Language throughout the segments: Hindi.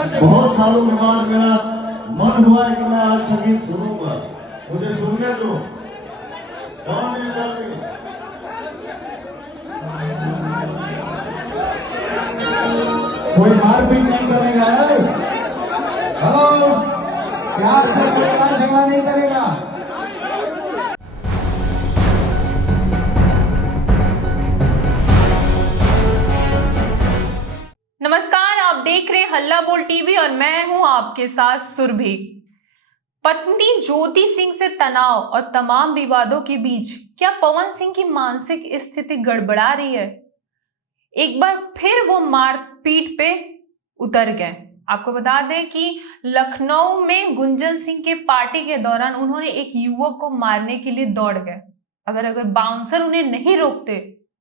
बहुत सालों के बाद मेरा मन हुआ कि मैं आज संगीत सुनूंगा, मुझे सुनने दो। कौन नहीं चलती? कोई मारपीट नहीं करेगा। हेलो, प्यार से कोई झगड़ा नहीं करेगा। नमस्कार, आप देख रहे हल्ला बोल टीवी और मैं हूं आपके साथ सुरभि। पत्नी ज्योति सिंह से तनाव और तमाम विवादों के बीच क्या पवन सिंह की मानसिक स्थिति गड़बड़ा रही है? एक बार फिर वो मारपीट पे उतर गए। आपको बता दें कि लखनऊ में गुंजन सिंह के पार्टी के दौरान उन्होंने एक युवक को मारने के लिए दौड़ गए। अगर बाउंसर उन्हें नहीं रोकते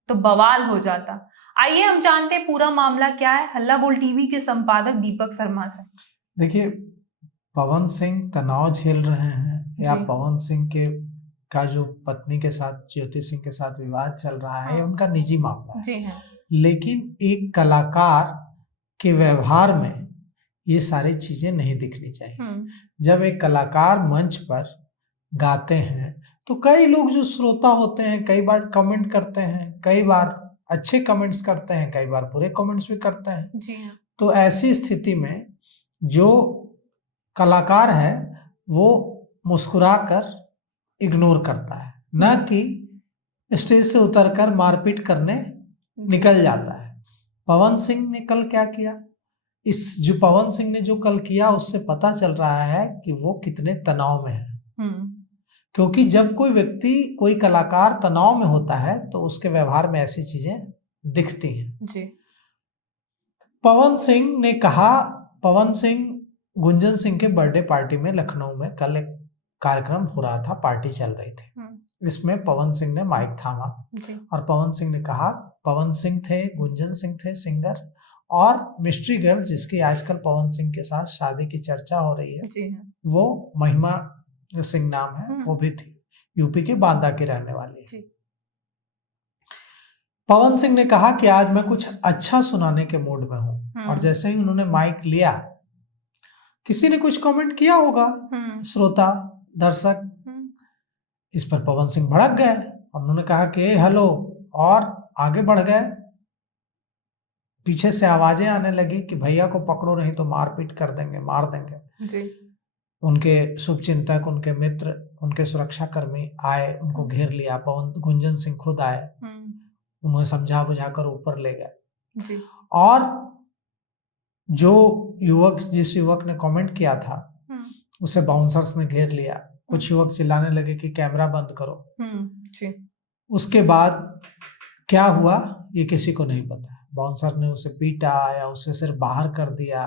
तो बवाल हो जाता। आइए हम जानते हैं पूरा मामला क्या है हल्ला बोल टीवी के संपादक दीपक शर्मा से। देखिए, पवन सिंह तनाव झेल रहे हैं या पवन सिंह का जो पत्नी के साथ ज्योति सिंह के साथ विवाद चल रहा है, उनका निजी मामला है। जी हाँ। लेकिन एक कलाकार के व्यवहार में ये सारी चीजें नहीं दिखनी चाहिए। जब एक कलाकार मंच पर गाते हैं तो कई लोग जो श्रोता होते हैं कई बार कमेंट करते हैं, कई बार अच्छे कमेंट्स करते हैं, कई बार बुरे कमेंट्स भी करते हैं। जी हाँ। तो ऐसी स्थिति में जो कलाकार है वो मुस्कुराकर इग्नोर करता है, न कि स्टेज से उतरकर मारपीट करने निकल जाता है। पवन सिंह ने कल क्या किया? पवन सिंह ने जो कल किया उससे पता चल रहा है कि वो कितने तनाव में है। क्योंकि जब कोई व्यक्ति, कोई कलाकार तनाव में होता है तो उसके व्यवहार में ऐसी चीजें दिखती हैं। जी। पवन सिंह गुंजन सिंह के बर्थडे पार्टी में लखनऊ में कल एक कार्यक्रम हो रहा था, पार्टी चल रही थी। इसमें पवन सिंह ने माइक थामा और पवन सिंह ने कहा, पवन सिंह थे, गुंजन सिंह थे सिंगर, और मिस्ट्री गर्ल जिसकी आजकल पवन सिंह के साथ शादी की चर्चा हो रही है, जी हाँ। वो महिमा सिंह नाम है, वो भी थी, यूपी के बांदा की रहने वाली है। पवन सिंह ने कहा कि आज मैं कुछ अच्छा सुनाने के मूड में हूं, और जैसे ही उन्होंने माइक लिया किसी ने कुछ कमेंट किया होगा, श्रोता दर्शक, इस पर पवन सिंह भड़क गए और उन्होंने कहा कि हेलो, और आगे बढ़ गए। पीछे से आवाजें आने लगी कि भैया को पकड़ो नहीं तो मारपीट कर देंगे, मार देंगे। जी। उनके शुभचिंतक, उनके मित्र, उनके सुरक्षाकर्मी आए, उनको घेर लिया। गुंजन सिंह खुद आए, उन्हें समझा बुझाकर ऊपर ले गए। और जिस युवक ने कमेंट किया था उसे बाउंसर्स ने घेर लिया। कुछ युवक चिल्लाने लगे कि कैमरा बंद करो। उसके बाद क्या हुआ ये किसी को नहीं पता। बाउंसर ने उसे पीटा या उसे सिर्फ बाहर कर दिया,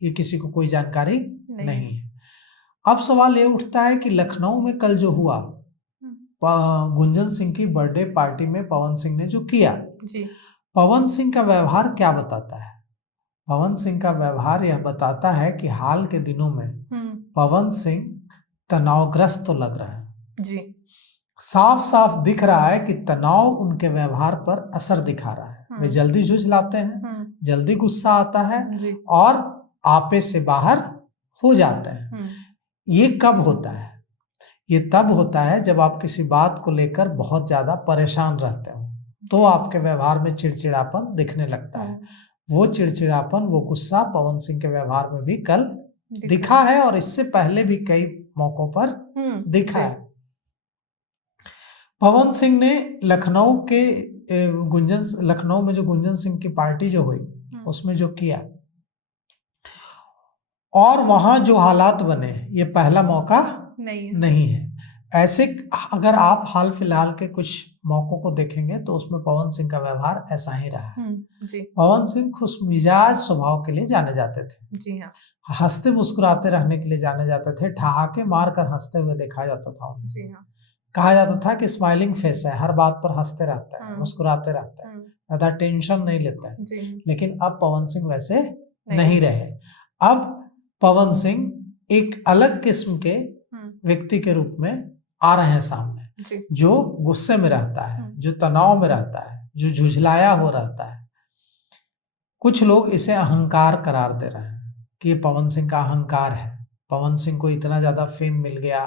ये किसी को कोई जानकारी नहीं है। अब सवाल ये उठता है कि लखनऊ में कल जो हुआ, गुंजन सिंह की बर्थडे पार्टी में पवन सिंह ने जो किया, पवन सिंह का व्यवहार क्या बताता है? पवन सिंह का व्यवहार यह बताता है कि हाल के दिनों में पवन सिंह तनावग्रस्त तो लग रहा है। जी। साफ साफ दिख रहा है कि तनाव उनके व्यवहार पर असर दिखा रहा है। वे जल्दी झुंझलाते हैं, जल्दी गुस्सा आता है और आपे से बाहर हो जाते हैं। ये कब होता है? ये तब होता है जब आप किसी बात को लेकर बहुत ज्यादा परेशान रहते हो, तो आपके व्यवहार में चिड़चिड़ापन दिखने लगता है। वो चिड़चिड़ापन, वो गुस्सा पवन सिंह के व्यवहार में भी कल दिखा है और इससे पहले भी कई मौकों पर दिखा है। पवन सिंह ने लखनऊ में जो गुंजन सिंह की पार्टी जो हुई उसमें जो किया और वहां जो हालात बने, ये पहला मौका नहीं है। ऐसे अगर आप हाल फिलहाल के कुछ मौकों को देखेंगे तो उसमें पवन सिंह का व्यवहार ऐसा ही रहा है। पवन सिंह खुशमिजाज स्वभाव के लिए जाने जाते थे। जी हाँ। हंसते मुस्कुराते रहने के लिए जाने जाते थे, ठहाके मारकर हंसते हुए देखा जाता था उन्हें। जी हाँ। कहा जाता था कि स्माइलिंग फेस है, हर बात पर हंसते रहता है, मुस्कुराते रहता है, ज्यादा टेंशन नहीं लेता है। लेकिन अब पवन सिंह वैसे नहीं रहे। अब पवन सिंह एक अलग किस्म के व्यक्ति के रूप में आ रहे हैं सामने, जो गुस्से में रहता है, जो तनाव में रहता है, जो झुझलाया हो रहता है। कुछ लोग इसे अहंकार करार दे रहे हैं कि ये पवन सिंह का अहंकार है, पवन सिंह को इतना ज्यादा फेम मिल गया,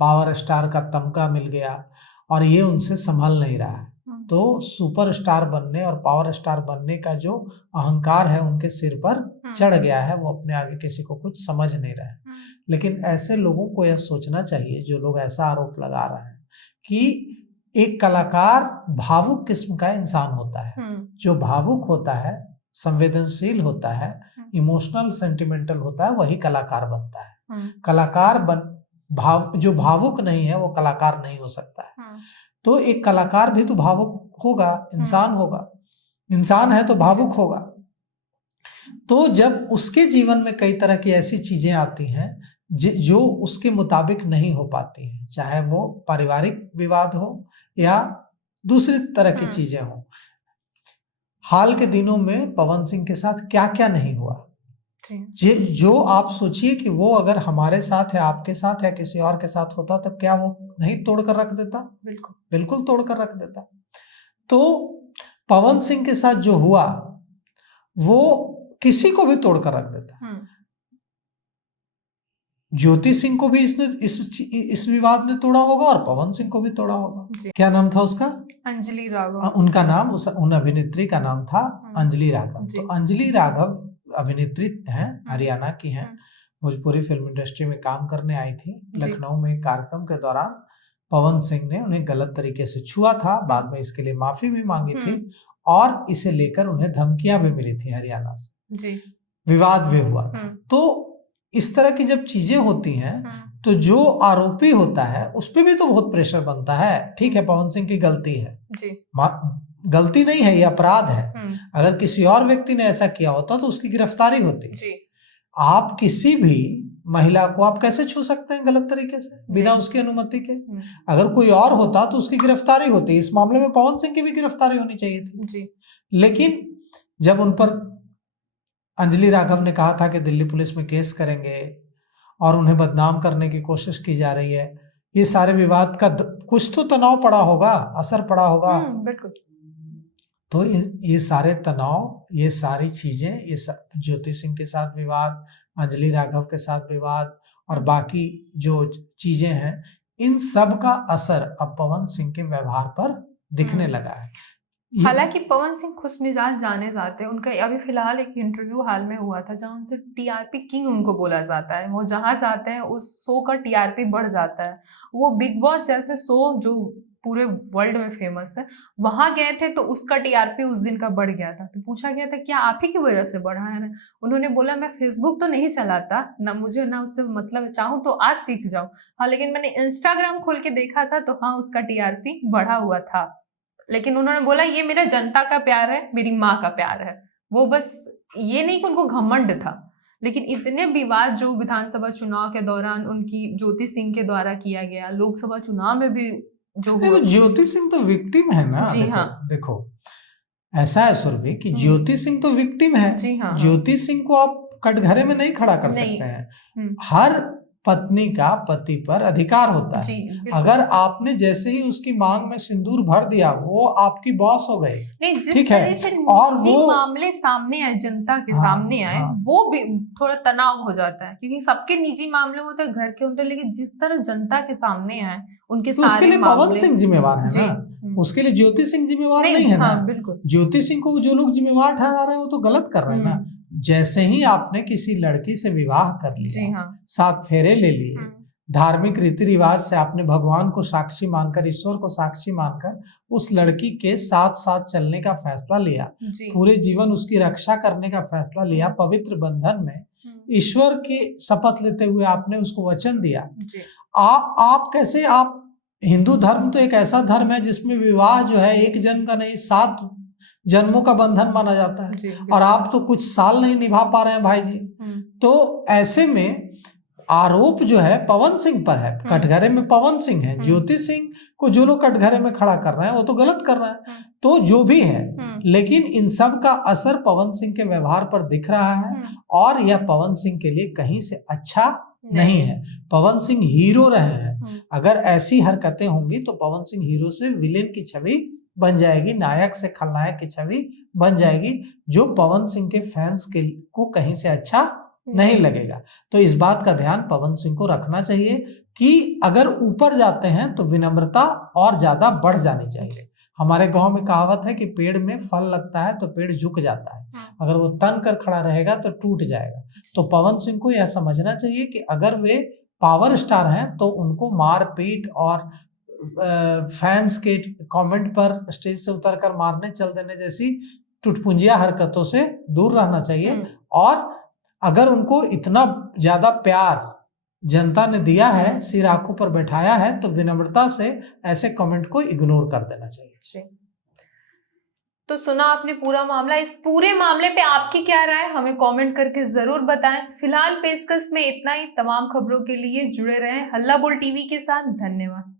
पावर स्टार का तमगा मिल गया और ये उनसे संभल नहीं रहा है। तो सुपरस्टार बनने और पावर स्टार बनने का जो अहंकार है उनके सिर पर चढ़ गया है, वो अपने आगे किसी को कुछ समझ नहीं रहे। लेकिन ऐसे लोगों को यह सोचना चाहिए, जो लोग ऐसा आरोप लगा रहे हैं, कि एक कलाकार भावुक किस्म का इंसान होता है। जो भावुक होता है, संवेदनशील होता है, इमोशनल सेंटिमेंटल होता है, वही कलाकार बनता है। कलाकार जो भावुक नहीं है वो कलाकार नहीं हो सकता है। तो एक कलाकार भी तो भावुक होगा, इंसान होगा, इंसान है तो भावुक होगा। तो जब उसके जीवन में कई तरह की ऐसी चीजें आती हैं जो उसके मुताबिक नहीं हो पाती हैं, चाहे वो पारिवारिक विवाद हो या दूसरी तरह की चीजें हो। हाल के दिनों में पवन सिंह के साथ क्या क्या नहीं हुआ, जो आप सोचिए कि वो अगर हमारे साथ है, आपके साथ है, किसी और के साथ होता तो क्या वो नहीं तोड़कर रख देता? बिल्कुल तोड़कर रख देता। तो पवन सिंह के साथ जो हुआ वो किसी को भी तोड़कर रख देता। ज्योति सिंह को भी इसने इस विवाद ने तोड़ा होगा और पवन सिंह को भी तोड़ा होगा। क्या नाम था उसका? अंजलि राघव। उनका नाम, उन अभिनेत्री का नाम था अंजलि राघव। तो अंजलि राघव अभिनेत्री हैं, हरियाणा की हैं, भोजपुरी फिल्म इंडस्ट्री में काम करने आई थी। लखनऊ में एक कार्यक्रम के दौरान पवन सिंह ने उन्हें गलत तरीके से छुआ था, बाद में इसके लिए माफी भी मांगी थी और इसे लेकर उन्हें धमकियां भी मिली थी हरियाणा से, विवाद भी हुआ था। तो इस तरह की जब चीजें होती हैं तो जो आरोपी होता है उस पर भी तो बहुत प्रेशर बनता है। ठीक है, पवन सिंह की गलती है, गलती नहीं है, ये अपराध है। अगर किसी और व्यक्ति ने ऐसा किया होता तो उसकी गिरफ्तारी होती। आप किसी भी महिला को आप कैसे छू सकते हैं गलत तरीके से बिना उसकी अनुमति के? अगर कोई और होता तो उसकी गिरफ्तारी होती। इस मामले में पवन सिंह की भी गिरफ्तारी होनी चाहिए थी। लेकिन जब उन पर अंजलि राघव ने कहा था कि दिल्ली पुलिस में केस करेंगे और उन्हें बदनाम करने की कोशिश की जा रही है, ये सारे विवाद का कुछ तो तनाव पड़ा होगा, असर पड़ा होगा। बिल्कुल। तो ये सारे तनाव, ये सारी चीजें, ये ज्योति सिंह के साथ विवाद, अंजलि राघव के साथ विवाद और बाकी जो चीजें हैं, इन सब का असर अब पवन सिंह के व्यवहार पर दिखने लगा है। हालांकि पवन सिंह खुशमिजाज जाने जाते हैं। उनका अभी फिलहाल एक इंटरव्यू हाल में हुआ था जहां उनसे टीआरपी किंग उनको बोला जाता है। वो जहां जाते हैं उस शो का टीआरपी बढ़ जाता है। वो बिग बॉस जैसे शो जो पूरे वर्ल्ड में फेमस है, वहां गए थे तो उसका टीआरपी उस दिन का बढ़ गया था। तो पूछा गया था क्या आप ही की वजह से बढ़ा है? उन्होंने बोला मैं फेसबुक तो नहीं चलाता, ना मुझे ना उससे मतलब, चाहूँ तो आज सीख जाऊं। हाँ, लेकिन मैंने इंस्टाग्राम खोल के देखा था तो हाँ, उसका टीआरपी बढ़ा हुआ था। लेकिन उन्होंने बोला ये मेरा जनता का प्यार है, मेरी माँ का प्यार है। वो बस ये नहीं कि उनको घमंड था, लेकिन इतने विवाद जो विधानसभा चुनाव के दौरान उनकी ज्योति सिंह के द्वारा किया गया, लोकसभा चुनाव में भी जो हुआ। ज्योति सिंह तो विक्टिम है ना। जी हाँ, देखो ऐसा है सुरभि कि ज्योति सिंह तो विक्टिम है। जी हाँ, ज्योति सिंह को आप कटघरे में नहीं खड़ा कर सकते हैं। हर पत्नी का पति पर अधिकार होता है। अगर आपने जैसे ही उसकी मांग में सिंदूर भर दिया, वो आपकी बॉस हो गई। नहीं, जिस तरह से और वो मामले सामने आए, जनता के सामने आए, वो भी थोड़ा तनाव हो जाता है, क्योंकि सबके निजी मामले होते हैं घर के अंदर, लेकिन जिस तरह जनता के सामने आए उनके तो सारे उसके लिए पवन सिंह जिम्मेवार है ना, उसके लिए ज्योति सिंह जिम्मेवार नहीं है ना। बिल्कुल, ज्योति सिंह को जो लोग जिम्मेवार ठहरा रहे हैं वो तो गलत कर रहे हैं ना। जैसे ही आपने किसी लड़की से विवाह कर लिया, 7 फेरे ले लिए, धार्मिक रीति रिवाज से आपने भगवान को साक्षी मानकर, ईश्वर को साक्षी मानकर उस लड़की के साथ साथ चलने का फैसला लिया, पूरे जीवन उसकी रक्षा करने का फैसला लिया, पवित्र बंधन में ईश्वर के शपथ लेते हुए आपने उसको वचन दिया। आप कैसे, आप हिंदू धर्म तो एक ऐसा धर्म है जिसमें विवाह जो है 1 जन्म का नहीं 7 जन्मों का बंधन माना जाता है, और आप तो कुछ साल नहीं निभा पा रहे हैं भाई जी। तो ऐसे में आरोप जो है पवन सिंह पर है, कटघरे में पवन सिंह है। ज्योति सिंह को जो लोग कटघरे में खड़ा कर रहे हैं वो तो गलत कर रहे हैं, तो जो भी है, लेकिन इन सब का असर पवन सिंह के व्यवहार पर दिख रहा है, और यह पवन सिंह के लिए कहीं से अच्छा नहीं है। पवन सिंह हीरो रहे हैं, अगर ऐसी हरकतें होंगी तो पवन सिंह हीरो से विलेन की छवि बन जाएगी, नायक से खलनायक की छवि बन जाएगी, जो पवन सिंह के फैंस को कहीं से अच्छा नहीं लगेगा। तो इस बात का ध्यान पवन सिंह को रखना चाहिए कि अगर ऊपर जाते हैं तो विनम्रता और ज्यादा बढ़ जानी चाहिए। हमारे गांव में कहावत है कि पेड़ में फल लगता है तो पेड़ झुक जाता है, अगर वो तन कर खड़ा रहेगा तो टूट जाएगा। तो पवन सिंह को यह समझना चाहिए कि अगर वे पावर स्टार हैं तो उनको मारपीट और फैंस के कमेंट पर स्टेज से उतरकर मारने चल देने जैसी टुटपुंजिया हरकतों से दूर रहना चाहिए। और अगर उनको इतना ज्यादा प्यार जनता ने दिया है, सिर आंखों पर बैठाया है, तो विनम्रता से ऐसे कमेंट को इग्नोर कर देना चाहिए। तो सुना आपने पूरा मामला। इस पूरे मामले पे आपकी क्या राय, हमें कमेंट करके जरूर बताएं। फिलहाल पेशकश में इतना ही। तमाम खबरों के लिए जुड़े रहें हल्ला बोल टीवी के साथ। धन्यवाद।